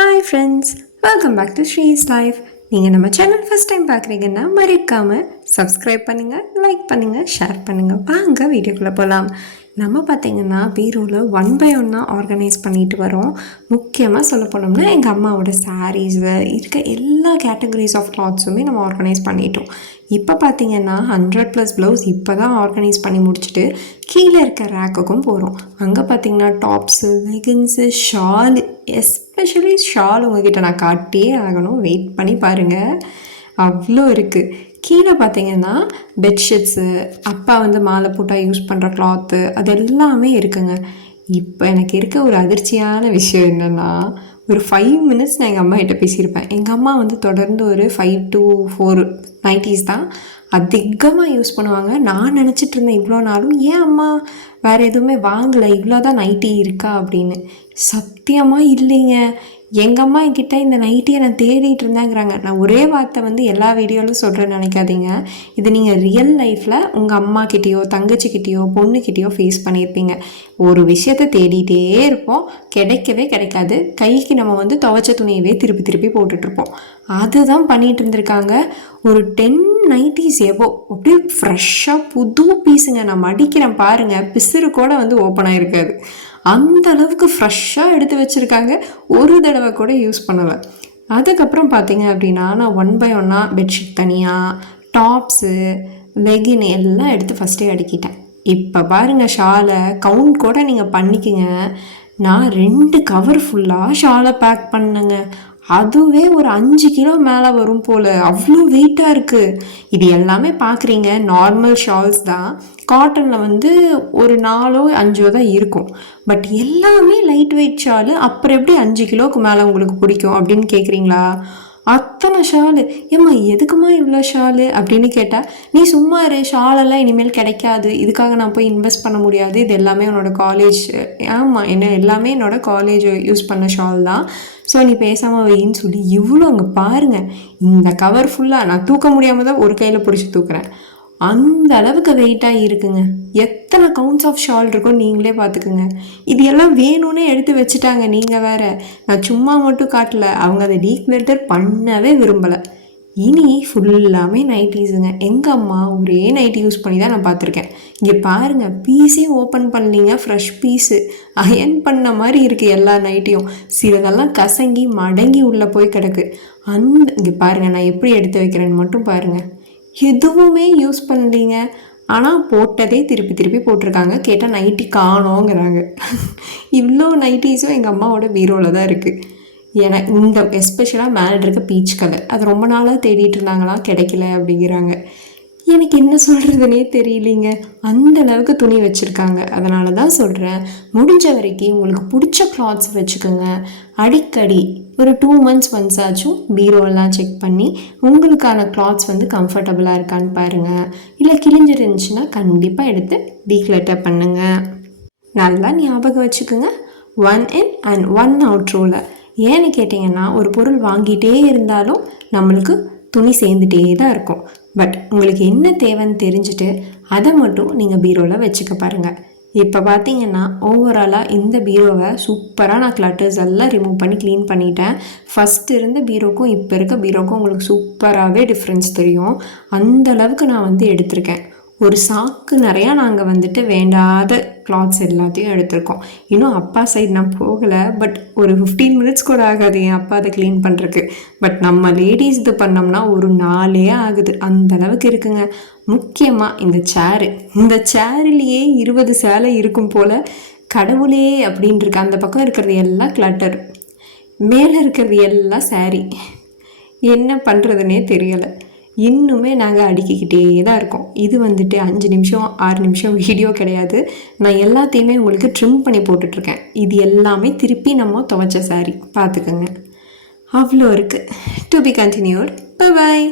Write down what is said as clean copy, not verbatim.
Hi friends, welcome back to Sri's life. நீங்கள் நம்ம channel first time பார்க்குறீங்கன்னா மறக்காமல் சப்ஸ்கிரைப் பண்ணுங்கள், லைக் பண்ணுங்கள், ஷேர் பண்ணுங்கள். வாங்க வீடியோக்குள்ளே போகலாம். நம்ம பார்த்திங்கன்னா பீரோவில் 1 by 1 ஆர்கனைஸ் பண்ணிட்டு வரோம். முக்கியமாக சொல்ல போனோம்னா எங்கள் அம்மாவோட சாரீஸில் இருக்க எல்லா கேட்டகரிஸ் ஆஃப் கிளாத்ஸுமே நம்ம ஆர்கனைஸ் பண்ணிட்டோம். இப்போ பார்த்திங்கன்னா 100+ ப்ளவுஸ் இப்போ தான் ஆர்கனைஸ் பண்ணி முடிச்சுட்டு கீழே இருக்க ரேக்குக்கும் போகிறோம். அங்கே பார்த்திங்கன்னா tops, leggings, shawl, especially shawl உங்ககிட்ட நான் காட்டியே ஆகணும். வெயிட் பண்ணி பாருங்கள், அவ்வளோ இருக்குது. கீழே பார்த்தீங்கன்னா பெட்ஷீட்ஸு, அப்பா மாலை போட்டால் யூஸ் பண்ணுற கிளாத்து, அது எல்லாமே இருக்குங்க. இப்போ எனக்கு இருக்க ஒரு அதிர்ச்சியான விஷயம் என்னென்னா, ஒரு 5 minutes நான் எங்கள் அம்மா கிட்ட பேசியிருப்பேன். எங்கள் அம்மா தொடர்ந்து ஒரு 5 to 4 நைட்டிஸ் தான் அதிகமாக யூஸ் பண்ணுவாங்க. நான் நினச்சிட்டு இருந்தேன் இவ்வளோ நாளும் ஏன் அம்மா வேறு எதுவுமே வாங்கலை, இவ்வளோ தான் நைட்டி இருக்கா அப்படின்னு. சத்தியமாக இல்லைங்க. எங்கள் அம்மா என்கிட்ட இந்த நைட்டியை நான் தேடிட்டு இருந்தேங்கிறாங்க. நான் ஒரே வார்த்தை எல்லா வீடியோவிலும் சொல்கிறேன்னு நினைக்காதீங்க. இது நீங்கள் ரியல் லைஃப்பில் உங்கள் அம்மாக்கிட்டேயோ தங்கச்சிக்கிட்டேயோ பொண்ணுக்கிட்டேயோ ஃபேஸ் பண்ணியிருப்பீங்க. ஒரு விஷயத்தை தேடிகிட்டே இருப்போம், கிடைக்கவே கிடைக்காது. கைக்கு நம்ம துவைச்ச துணியவே திருப்பி திருப்பி போட்டுட்ருப்போம். அதுதான் பண்ணிகிட்டு இருந்திருக்காங்க. ஒரு 10 நைட்டிஸ் எபோ அப்படியே ஃப்ரெஷ்ஷாக புது பீஸுங்க. நான் மடிக்கிறேன் பாருங்கள், பிசுறு கூட ஓப்பன் ஆகிருக்காது. அந்த அளவுக்கு ஃப்ரெஷ்ஷாக எடுத்து வச்சுருக்காங்க. ஒரு தடவை கூட யூஸ் பண்ணலை. அதுக்கப்புறம் பார்த்தீங்க அப்படின்னா நான் 1 by 1 பெட்ஷீட் தனியாக, டாப்ஸு, லெகின் எல்லாம் எடுத்து ஃபஸ்ட்டே அடுக்கிட்டேன். இப்போ பாருங்கள், ஷாலை கவுண்ட் கூட நீங்கள் பண்ணிக்கங்க. நான் 2 கவர் ஃபுல்லாக ஷாலை பேக் பண்ணேங்க. அதுவே ஒரு 5 கிலோ மேலே வரும் போல், அவ்வளோ வெயிட்டாக இருக்குது. இது எல்லாமே பார்க்குறீங்க நார்மல் ஷால்ஸ் தான். காட்டனில் ஒரு 4 5 தான் இருக்கும். பட் எல்லாமே லைட் வெயிட் ஷாலு. அப்புறம் எப்படி 5 கிலோவுக்கு மேலே உங்களுக்கு பிடிக்கும் அப்படின்னு கேட்குறீங்களா? அத்தனை ஷாலு. ஏம்மா எதுக்குமா இவ்வளோ ஷாலு அப்படின்னு கேட்டால், நீ சும்மா இரு, ஷாலெல்லாம் இனிமேல் கிடைக்காது, இதுக்காக நான் போய் இன்வெஸ்ட் பண்ண முடியாது, இது எல்லாமே என்னோடய காலேஜ். ஆமாம், எல்லாமே என்னோடய காலேஜ் யூஸ் பண்ண ஷால் தான், ஸோ நீ பேசாமல் வைன்னு சொல்லி இவ்வளோ. அங்கே பாருங்கள், இந்த கவர் ஃபுல்லாக நான் தூக்க முடியாமல் தான் ஒரு கையில் பிடிச்சி தூக்குறேன். அந்த அளவுக்கு வெயிட்டாக இருக்குங்க. எத்தனை கவுண்ட்ஸ் ஆஃப் ஷால் இருக்கும் நீங்களே பார்த்துக்குங்க. இது எல்லாம் வேணும்னே எடுத்து வச்சுட்டாங்க. நீங்கள் வேறு, நான் சும்மா மட்டும் காட்டல, அவங்க அதை டீக்ளட்டர் பண்ணவே விரும்பலை. இனி ஃபுல்லாமே நைட்டிஸுங்க. எங்கள் அம்மா ஒரே நைட்டி யூஸ் பண்ணி தான் நான் பார்த்துருக்கேன். இங்கே பாருங்கள், பீஸே ஓப்பன் பண்ணலிங்க, ஃப்ரெஷ் பீஸு அயன் பண்ண மாதிரி இருக்குது எல்லா நைட்டியும். சிலதெல்லாம் கசங்கி மடங்கி உள்ளே போய் கிடக்கு. இங்கே பாருங்கள், நான் எப்படி எடுத்து வைக்கிறேன்னு மட்டும் பாருங்கள். எதுவுமே யூஸ் பண்ணலிங்க, ஆனால் போட்டதே திருப்பி திருப்பி போட்டிருக்காங்க. கேட்டால் நைட்டி காணோங்கிறாங்க. இவ்வளோ நைட்டிஸும் எங்கள் அம்மாவோட பீரோவில் தான் இருக்குது. எனக்கு இந்த எஸ்பெஷலாக மேலே இருக்க பீச் கலர், அது ரொம்ப நாளாக தேடிட்டு இருந்தாங்களா, கிடைக்கல அப்படிங்கிறாங்க. எனக்கு என்ன சொல்கிறதுனே தெரியலிங்க. அந்த அளவுக்கு துணி வச்சுருக்காங்க. அதனால தான் சொல்கிறேன், முடிஞ்ச வரைக்கும் உங்களுக்கு பிடிச்ச கிளாத்ஸ் வச்சுக்கோங்க. அடிக்கடி ஒரு 2 months once ஆச்சும் பீரோலாம் செக் பண்ணி உங்களுக்கான கிளாத்ஸ் கம்ஃபர்டபுளாக இருக்கான்னு பாருங்கள். இல்லை கிழிஞ்சிருந்துச்சுன்னா கண்டிப்பாக எடுத்து டீக்ளட்டர் பண்ணுங்கள். நல்லா ஞாபகம் வச்சுக்கோங்க, 1 in and 1 out ரூலை. ஏன்னு கேட்டிங்கன்னா, ஒரு பொருள் வாங்கிட்டே இருந்தாலும் நம்மளுக்கு துணி சேர்ந்துட்டே தான் இருக்கும். பட் உங்களுக்கு என்ன தேவைன்னு தெரிஞ்சுட்டு அதை மட்டும் நீங்கள் பீரோவில் வச்சுக்க பாருங்கள். இப்போ பார்த்தீங்கன்னா ஓவராலாக இந்த பீரோவை சூப்பராக நான் கிளட்டர்ஸ் எல்லாம் ரிமூவ் பண்ணி க்ளீன் பண்ணிட்டேன். ஃபஸ்ட்டு இருந்த பீரோக்கும் இப்போ இருக்க பீரோக்கும் உங்களுக்கு சூப்பராகவே டிஃப்ரென்ஸ் தெரியும். அந்தளவுக்கு நான் எடுத்திருக்கேன். ஒரு சாக்கு நிறையா நாங்கள் வேண்டாத கிளாத்ஸ் எல்லாத்தையும் எடுத்திருக்கோம். இன்னும் அப்பா சைடு நான் போகலை. பட் ஒரு 15 minutes கூட ஆகாது என் அப்பா அதை க்ளீன் பண்ணுறதுக்கு. பட் நம்ம லேடிஸ் இது பண்ணோம்னா ஒரு 4 ஆகுது. அந்த அளவுக்கு இருக்குங்க. முக்கியமாக இந்த சேரிலேயே 20 சேலை இருக்கும் போல். கடவுளே அப்படின்னு இருக்கு. அந்த பக்கம் இருக்கிறது எல்லாம் கிளட்டர், மேலே இருக்கிறது எல்லாம் சாரி. என்ன பண்ணுறதுனே தெரியலை. இன்னுமே நாங்கள் அடுக்கிக்கிட்டே தான் இருக்கோம். இது 5 நிமிஷம் 6 நிமிஷம் வீடியோ கிடையாது. நான் எல்லாத்தையுமே உங்களுக்கு ட்ரிம் பண்ணி போட்டுட்ருக்கேன். இது எல்லாமே திருப்பி நம்ம துவைச்ச சாரி பார்த்துக்கோங்க. அவ்வளோ இருக்குது. To be continued. Bye bye.